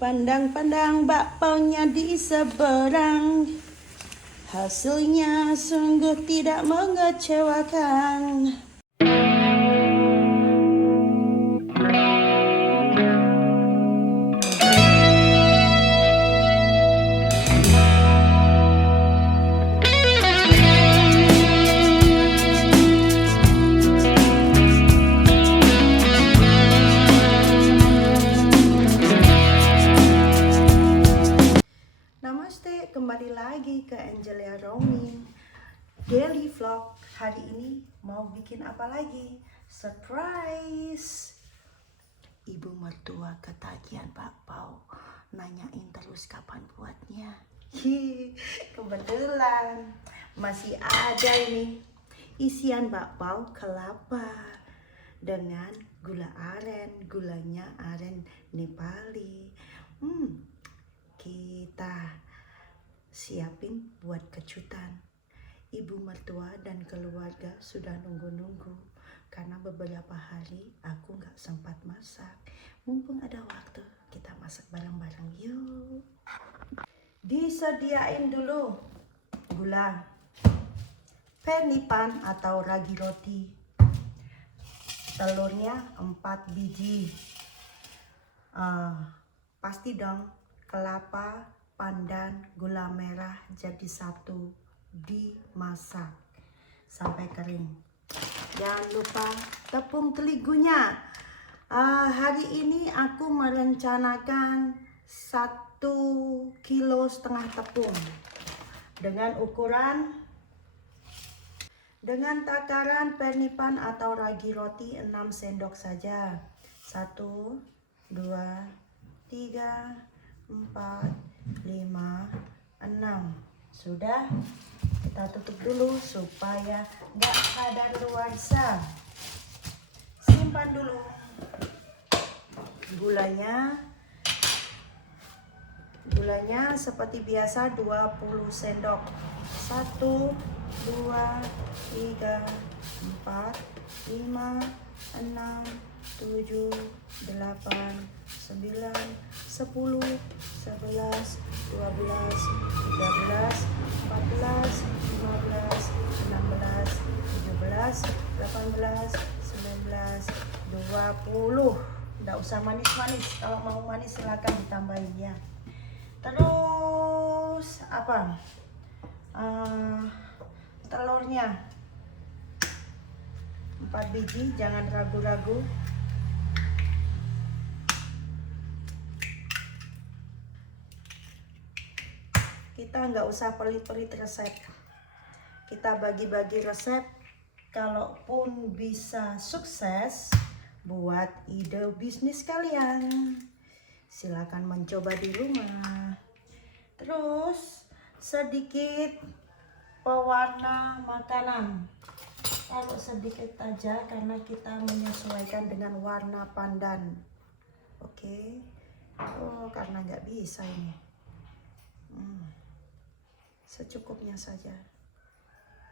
Pandang-pandang bakpaunya di seberang, hasilnya sungguh tidak mengecewakan. Namaste, kembali lagi ke Angelia Roaming Daily Vlog. Hari ini mau bikin apa lagi? Surprise! Ibu mertua ketagihan bakpao, nanyain terus kapan buatnya. Kebetulan masih ada ini isian bakpao kelapa dengan gula aren, gulanya aren Nepali. Kita siapin buat kejutan. Ibu mertua dan keluarga sudah nunggu-nunggu karena beberapa hari aku nggak sempat masak. Mumpung ada waktu, kita masak bareng-bareng yuk. Disediain dulu gula, penipan atau ragi roti, telurnya 4 biji, pasti dong kelapa, pandan, gula merah jadi satu, dimasak sampai kering. Jangan lupa tepung terigunya. Hari ini aku merencanakan 1,5 kilo tepung dengan takaran penipan atau ragi roti 6 sendok saja. 1, 2, 3, 4, 5, 6. Sudah, kita tutup dulu supaya nggak kadaluarsa. Simpan dulu gulanya seperti biasa 20 sendok. 1, 2, 3, 4, 5, 6, 7, 8, 9, 10, 11, 12, 13, 14, 15, 16, 17, 18, 19, 20. Nggak usah manis-manis. Kalau mau manis silakan ditambahin ya. Terus apa? Telurnya 4 biji, jangan ragu-ragu. Kita nggak usah pelit-pelit resep. Kita bagi-bagi resep. Kalaupun bisa sukses buat ide bisnis kalian, silakan mencoba di rumah. Terus sedikit pewarna makanan. Kalau sedikit aja karena kita menyesuaikan dengan warna pandan. Oke. Karena nggak bisa ini. Secukupnya saja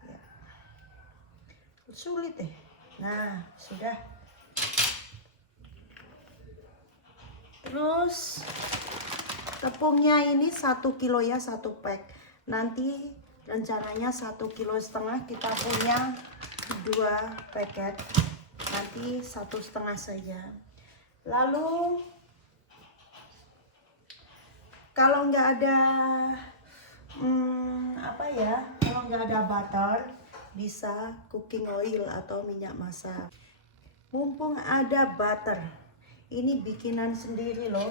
ya. Sulit deh. Nah, sudah. Terus tepungnya ini 1 kilo ya, 1 pack. Nanti rencananya 1,5 kilo kita punya 2 paket. Nanti 1,5 saja. Lalu kalau nggak ada kalau nggak ada butter, bisa cooking oil atau minyak masak. Mumpung ada butter, ini bikinan sendiri loh.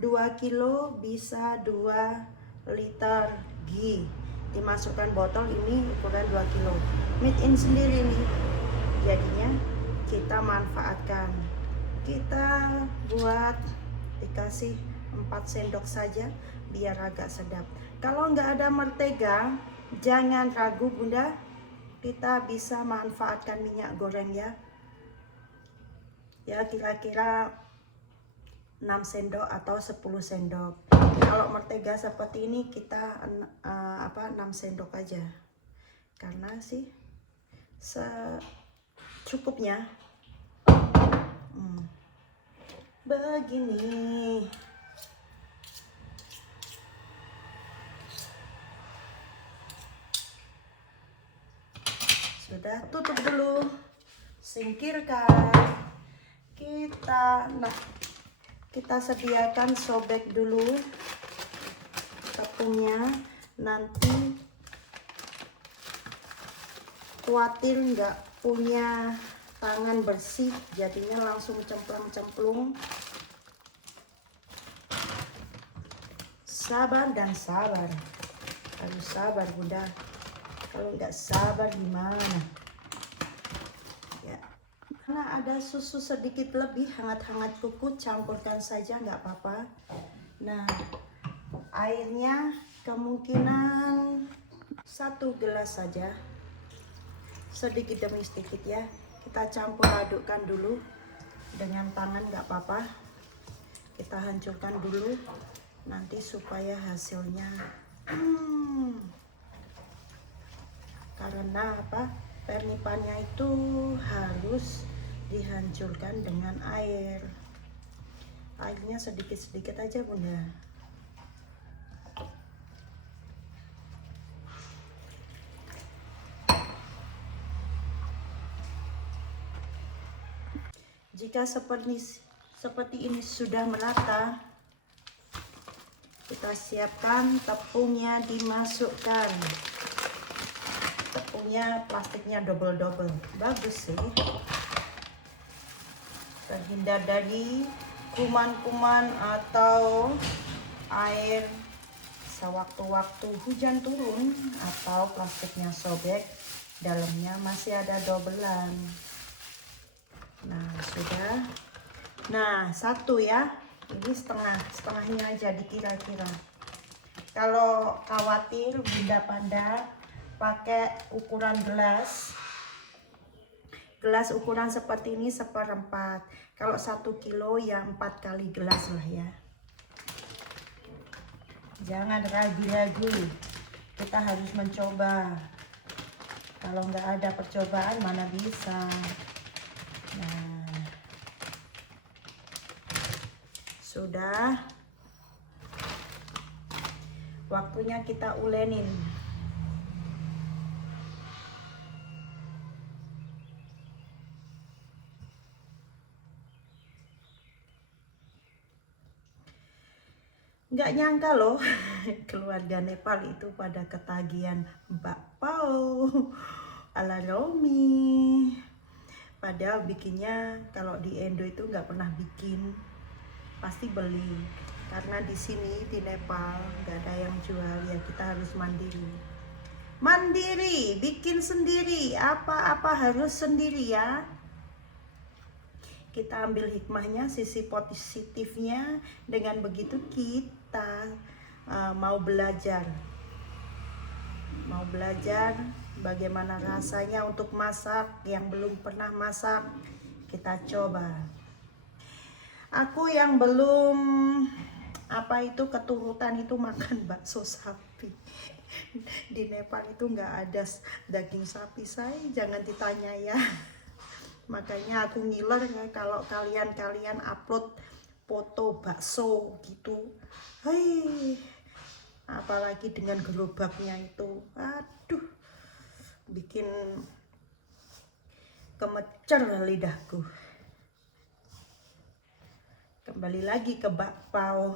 2 kilo bisa 2 liter ghee. Dimasukkan botol, ini ukuran 2 kilo. Made in sendiri nih. Jadinya kita manfaatkan. Kita buat dikasih 4 sendok saja biar agak sedap. Kalau nggak ada mentega, jangan ragu bunda, kita bisa manfaatkan minyak goreng ya. Ya kira-kira 6 sendok atau 10 sendok. Kalau mentega seperti ini kita 6 sendok aja. Karena sih secukupnya. Begini. Sudah, tutup dulu, singkirkan. Kita sediakan sobek dulu tepungnya. Nanti khawatir nggak punya tangan bersih, jadinya langsung cemplung-cemplung. Sabar dan sabar, harus sabar bunda. Kalau nggak sabar gimana ya? Karena ada susu sedikit lebih hangat-hangat kuku, campurkan saja nggak apa-apa. Nah, airnya kemungkinan 1 gelas saja, sedikit demi sedikit ya. Kita campur adukkan dulu dengan tangan nggak apa-apa. Kita hancurkan dulu nanti supaya hasilnya karena apa, pernipannya itu harus dihancurkan dengan airnya sedikit-sedikit aja bunda. Jika seperti ini sudah merata, kita siapkan tepungnya, dimasukkan. Tepungnya plastiknya double-double, bagus sih, terhindar dari kuman-kuman atau air sewaktu-waktu hujan turun atau plastiknya sobek, dalamnya masih ada dobelan. Nah sudah, nah 1 ya, ini setengahnya aja dikira-kira. Kalau khawatir bunda Panda pakai ukuran gelas ukuran seperti ini 1/4. Kalau 1 kilo ya 4 kali gelas lah ya. Jangan ragu-ragu, kita harus mencoba. Kalau nggak ada percobaan mana bisa. Nah sudah, waktunya kita ulenin. Nggak nyangka loh keluarga Nepal itu pada ketagihan bakpao ala Romi. Padahal bikinnya kalau di Indo itu nggak pernah bikin, pasti beli. Karena di sini di Nepal nggak ada yang jual ya, kita harus mandiri, bikin sendiri, apa-apa harus sendiri ya. Kita ambil hikmahnya, sisi positifnya. Dengan begitu kita mau belajar bagaimana rasanya untuk masak. Yang belum pernah masak, kita coba. Aku yang belum keturutan itu makan bakso sapi. Di Nepal itu nggak ada daging sapi, saya jangan ditanya ya. Makanya aku ngiler ya kalau kalian upload foto bakso gitu. Hei, apalagi dengan gerobaknya itu, aduh, bikin kemecer lidahku. Kembali lagi ke bakpao.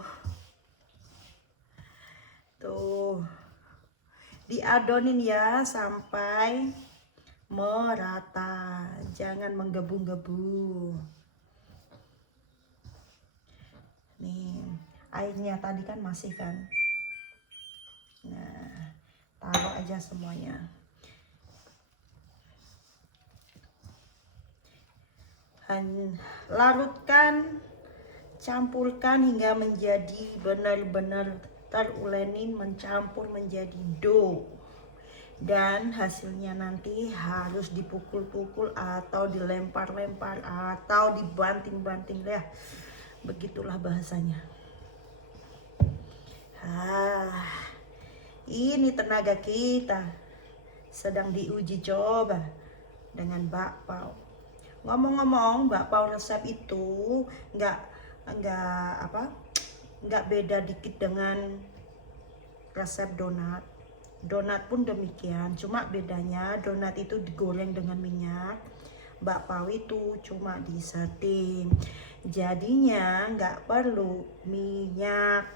Tuh, diadonin ya sampai merata, jangan menggebu-gebu. Nih, airnya tadi kan masih kan. Nah, taruh aja semuanya. Larutkan, campurkan hingga menjadi benar-benar terulenin, mencampur menjadi dough. Dan hasilnya nanti harus dipukul-pukul atau dilempar-lempar atau dibanting-banting ya, begitulah bahasanya. Ini tenaga kita sedang diuji coba dengan bakpao. Ngomong-ngomong, bakpao resep itu nggak beda dikit dengan resep donat. Donat pun demikian, cuma bedanya donat itu digoreng dengan minyak, bakpao itu cuma disetting. Jadinya nggak perlu minyak,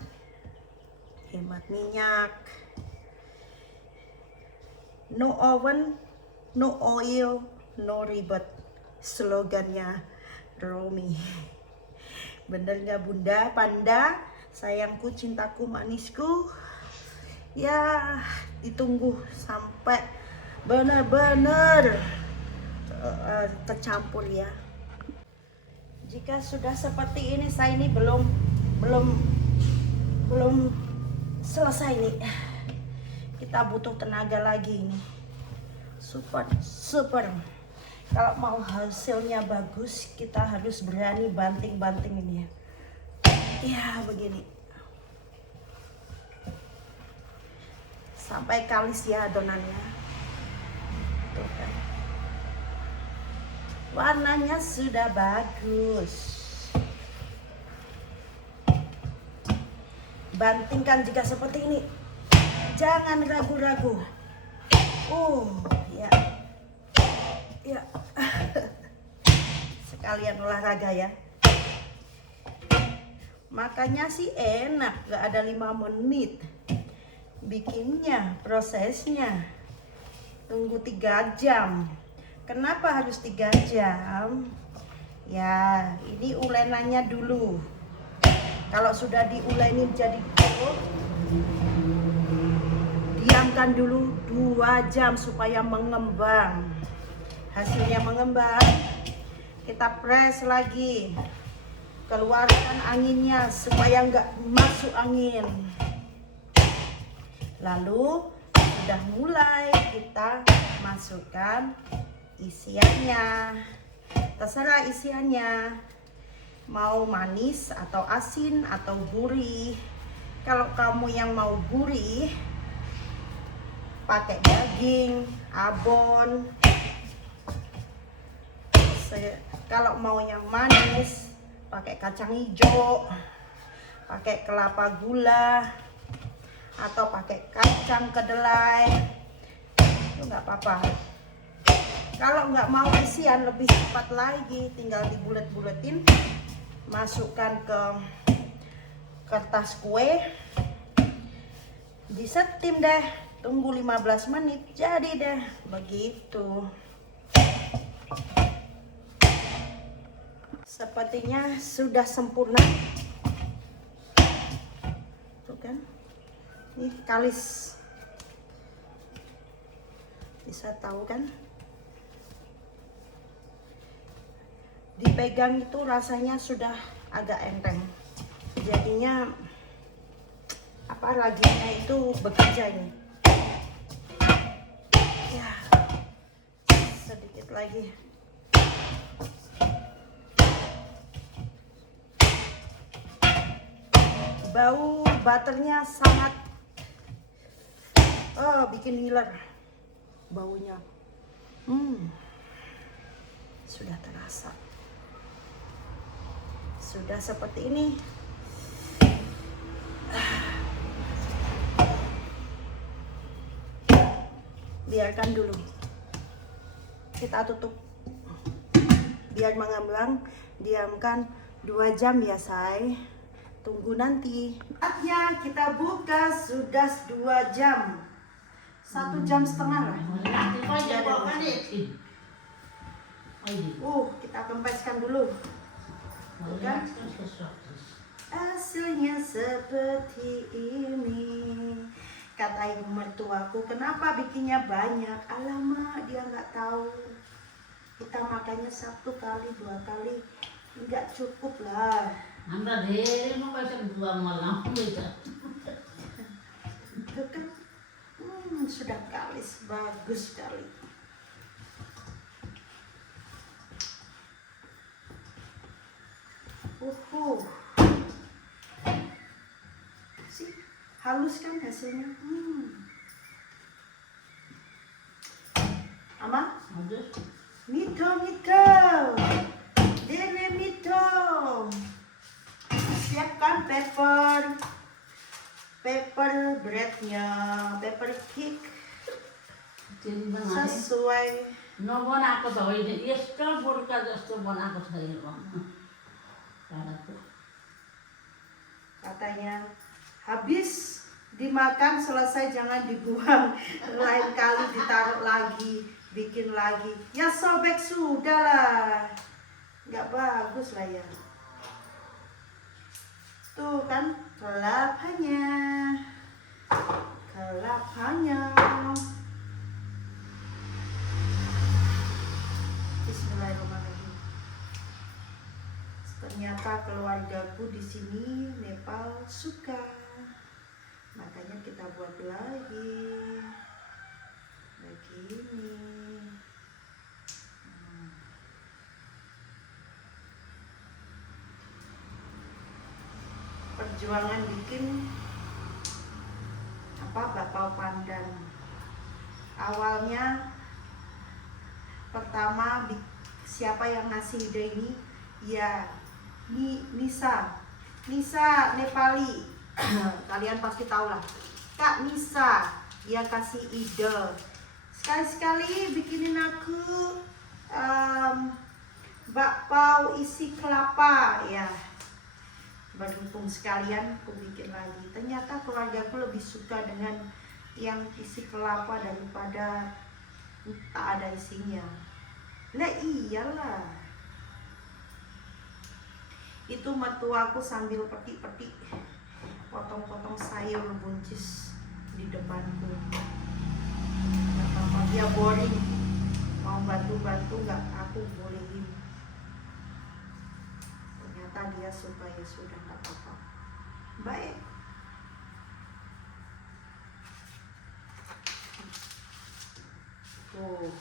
hemat minyak. No oven, no oil, no ribet. Slogannya Romi. Bener nggak Bunda, Panda, sayangku, cintaku, manisku? Ya, ditunggu sampai benar-benar tercampur ya. Jika sudah seperti ini, saya ini belum selesai nih. Kita butuh tenaga lagi nih. Super. Kalau mau hasilnya bagus, kita harus berani banting-banting ini ya. Ya, begini. Sampai kalis ya adonannya. Tuh kan. Warnanya sudah bagus. Bantingkan jika seperti ini. Jangan ragu-ragu. Ya. Ya. Sekalian olahraga ya. Makanya sih enak, gak ada 5 menit. Bikinnya, prosesnya tunggu 3 jam. Kenapa harus 3 jam? Ya, ini ulenannya dulu. Kalau sudah diulenin jadi kol, diamkan dulu 2 jam supaya mengembang. Hasilnya mengembang, kita press lagi. Keluarkan anginnya supaya nggak masuk angin. Lalu sudah mulai kita masukkan isiannya. Terserah isiannya, mau manis atau asin atau gurih. Kalau kamu yang mau gurih, pakai daging, abon. Kalau mau yang manis, pakai kacang hijau, pakai kelapa gula, atau pakai kacang kedelai, itu nggak apa-apa. Kalau nggak mau isian lebih cepat lagi, tinggal dibulet-buletin, masukkan ke kertas kue, disetim deh, tunggu 15 menit, jadi deh begitu. Sepertinya sudah sempurna. Tuh kan? Ini kalis. Bisa tahu kan? Dipegang itu rasanya sudah agak enteng. Jadinya apa raginya itu bekerja ini. Ya. Sedikit lagi. Bau butternya sangat bikin ngiler baunya. Sudah terasa. Sudah seperti ini. Biarkan dulu. Kita tutup. Biar mengembang, diamkan 2 jam ya, say. Tunggu nanti. Saatnya kita buka, sudah 2 jam. 1,5 jam lah. Kita kempeskan dulu. Bukan? Hasilnya seperti ini. Kata ibu mertuaku, kenapa bikinnya banyak? Alamak, dia nggak tahu. Kita makannya 1 kali, 2 kali, nggak cukup lah. Anda deh mau kasih 2 malam bisa. Itu kan, sudah kalis, bagus sekali. Sih, halus kan hasilnya. Ama? Mito. Dele mito. Siapkan pepper pepper breadnya, pepper cake Jadi tengah ini. sesuai. बनाएको त होइन यस्तो बुर्का जस्तो बनाएको छैन Katanya habis dimakan selesai jangan dibuang, lain kali ditaruh lagi, bikin lagi. Ya sobek sudah lah, nggak bagus lah ya. Tuh kan kelapanya, kelapanya. Bismillahirrahmanirrahim. Ternyata keluargaku di sini Nepal suka, makanya kita buat lagi begini. Perjuangan bikin bakpao pandan. Awalnya pertama siapa yang ngasih ide ini? Ya, Nisa Nepali. Kalian pasti tahu lah, Kak Nisa. Dia kasih ide, sekali-sekali bikinin aku bakpao isi kelapa ya. Berhubung sekalian aku bikin lagi. Ternyata keluargaku lebih suka dengan yang isi kelapa daripada tak ada isinya. Lah iyalah, itu mertuaku sambil petik-petik potong-potong sayur buncis di depanku. Gak apa-apa, dia boring, mau bantu-bantu gak aku bolehin. Ternyata dia suka, ya sudah gak apa-apa. Baik. Tuh,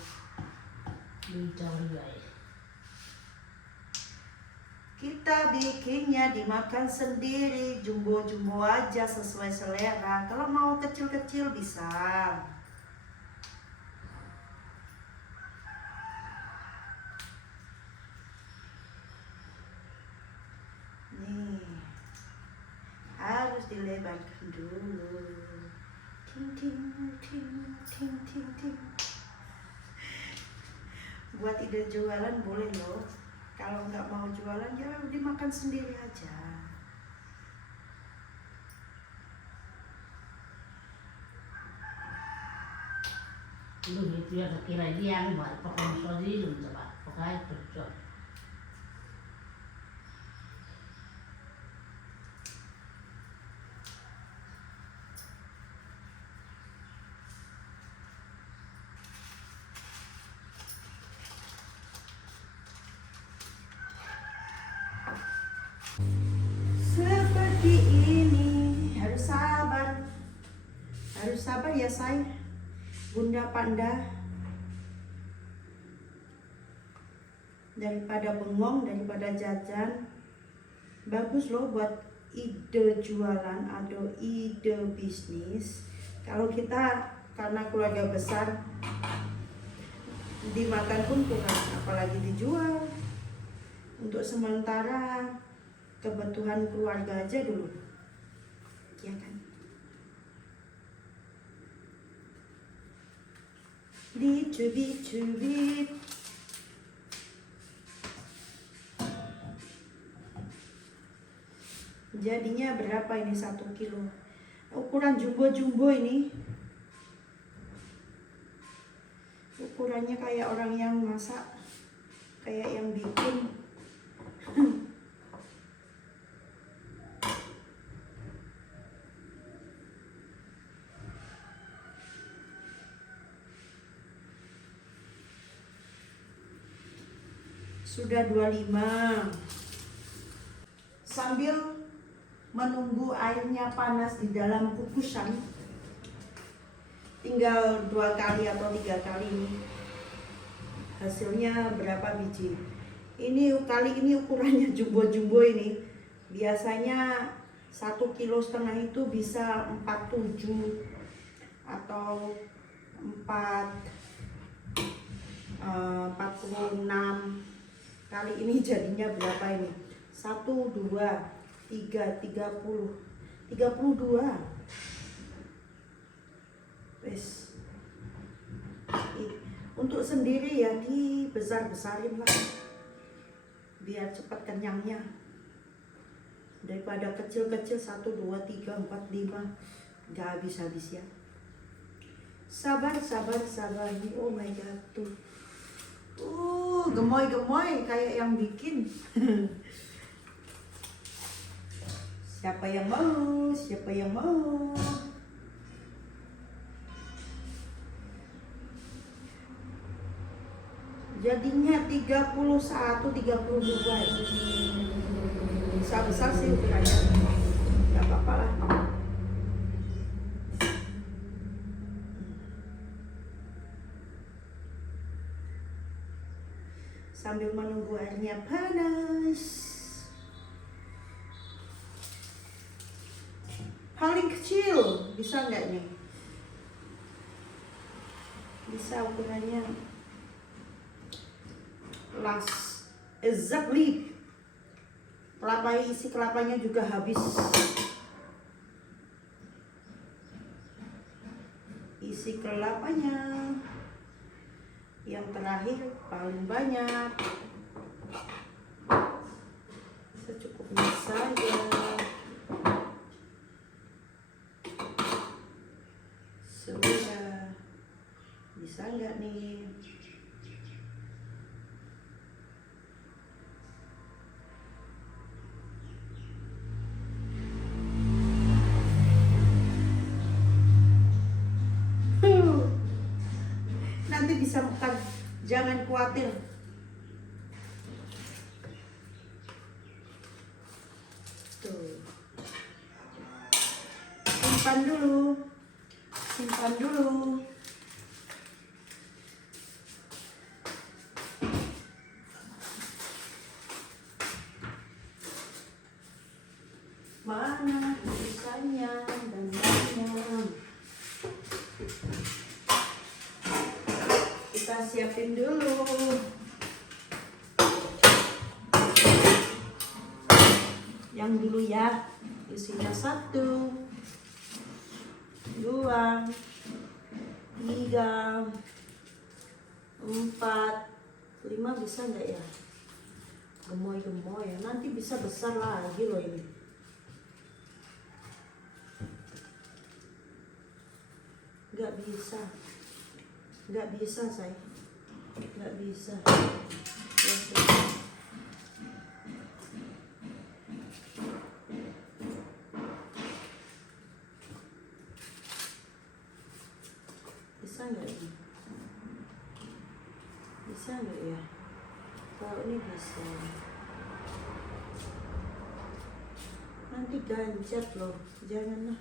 kita bikinnya dimakan sendiri, jumbo-jumbo aja sesuai selera. Kalau mau kecil-kecil bisa. Nih, harus dilebarkan dulu. Ting ting ting ting ting ting. Buat ide jualan boleh loh. Kalau nggak mau jualan ya dimakan sendiri aja. Lu itu ya kira dia buat pokoknya sodi coba pokoknya cocok. Seperti ini harus sabar ya say, Bunda Panda. Daripada bengong, daripada jajan, bagus loh buat ide jualan atau ide bisnis. Kalau kita karena keluarga besar, dimakan pun kurang, apalagi dijual. Untuk sementara kebutuhan keluarga aja dulu, ya kan? Dicubit-cubit. Jadinya berapa ini 1 kilo? Ukuran jumbo-jumbo ini. Ukurannya kayak orang yang masak, kayak yang bikin. Sudah 25. Sambil menunggu airnya panas di dalam kukusan, tinggal 2 kali atau 3 kali ini. Hasilnya berapa biji? Ini kali ini ukurannya jumbo-jumbo ini. Biasanya 1,5 kilo itu bisa 47 atau 46. Kali ini jadinya berapa ini? 1, 2, 3, 30, 32. sendiri ya dibesar-besarin lah, biar cepat kenyangnya. Daripada kecil-kecil 1, 2, 3, 4, 5 gak habis-habis ya. Sabar. Oh my god tuh. Gemoy-gemoy kayak yang bikin. Siapa yang mau? Jadinya 31, 32. Besar sih ukurannya. Gak apa-apa lah. Sambil menunggu airnya panas. Paling kecil, bisa nggak nih? Bisa ukurannya. Exactly. Isi kelapanya juga habis. Isi kelapanya. Yang terakhir paling banyak. Secukupnya saja. Sudah. Bisa nggak nih? Nanti bisa makan, jangan khawatir. Tuh. Simpan dulu. Mana tulisannya dan banyak. Kita siapin dulu. Yang dulu ya, isinya 1, 2, 3, 4, 5 bisa nggak ya? Gemoy ya, nanti bisa besar lagi loh ini. Nggak bisa saya, nggak bisa. Bisa nggak ini? Bisa nggak ya? Kalau ini bisa. Nanti ganjat loh, janganlah.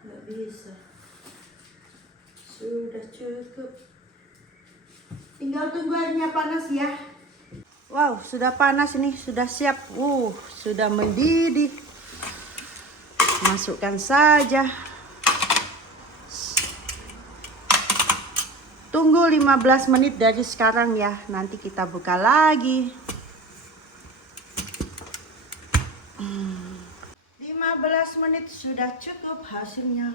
Nggak bisa. Sudah cukup. Tinggal tunggu airnya panas ya. Wow, sudah panas ini, sudah siap. Sudah mendidih. Masukkan saja. Tunggu 15 menit dari sekarang ya. Nanti kita buka lagi. 15 menit sudah cukup hasilnya.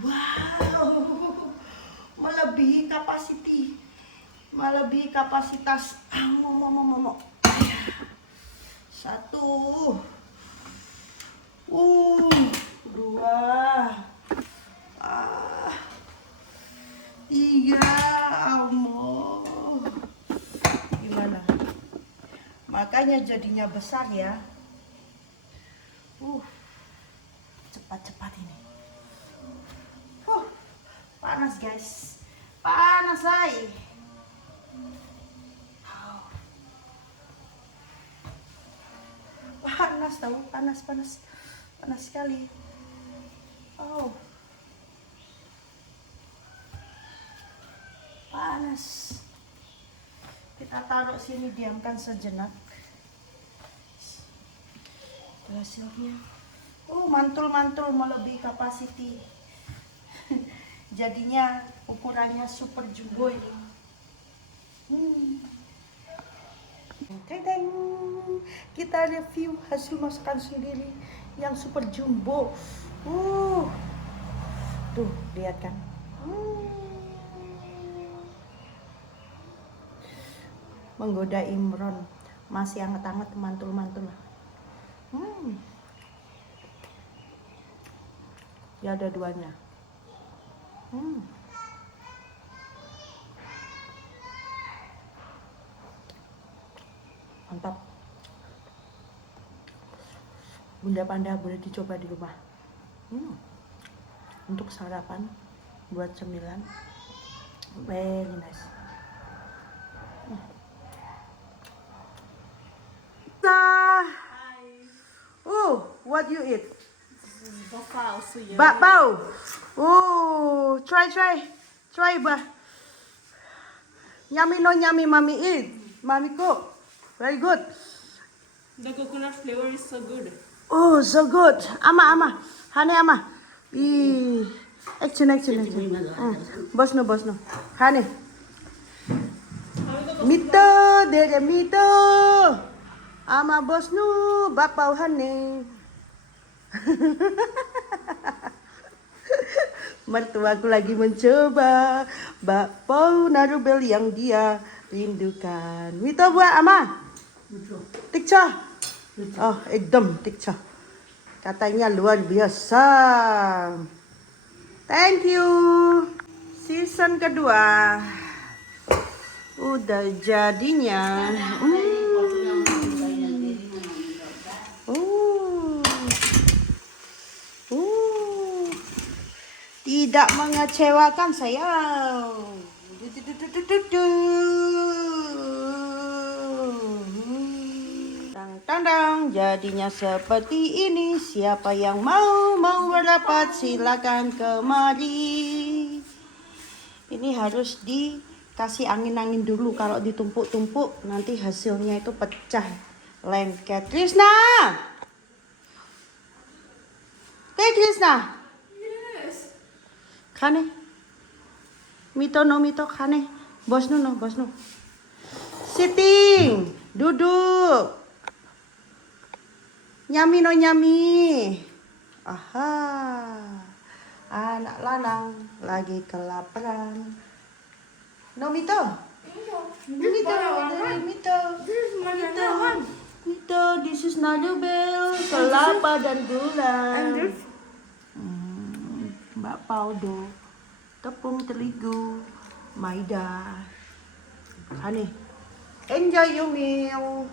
Wow, melebihi kapasitas. 1, 2, 3. Gimana? Makanya jadinya besar ya. Cepat ini. Panas guys, panas say. Panas tahu, panas sekali. Panas. Kita taruh sini, diamkan sejenak. Hasilnya. Mantul melebihi kapasiti. Jadinya ukurannya super jumbo ini. Teng, kita review hasil masakan sendiri yang super jumbo. Tuh, lihat kan. Menggoda Imron, masih hangat-hangat, mantul-mantul. Ya ada duanya. Mantap. Bunda Panda boleh dicoba di rumah. Untuk sarapan, buat cemilan, very nice. What you eat? Bakpao. Try ba. Yummy no yummy, mommy eat. Mommy cook. Very good. The coconut flavor is so good. So good. Ama. Hane ama. Action. Bos no. Hane. Mito, dede mito. Ama bos no, bakpao hane. Mertuaku lagi mencoba bakpao narubel yang dia rindukan. Mito buat ama. Tikcha. Oh, ekdom tikcha. Katanya luar biasa. Thank you. Season kedua. Udah jadinya. Tidak mengecewakan sayang. Tandang, jadinya seperti ini. Siapa yang mau merapat silakan kemari. Ini harus dikasih angin-angin dulu. Kalau ditumpuk-tumpuk nanti hasilnya itu pecah, lengket. Krishna, Krishna. Kane. Mito kane. Bos no. Sitting. Duduk. Nyami. Aha. Anak lanang lagi kelaparan. No Mito. Mito, this is narubel, kelapa dan gula. Bakpao do, tepung terigu, maida. Honey, enjoy your meal.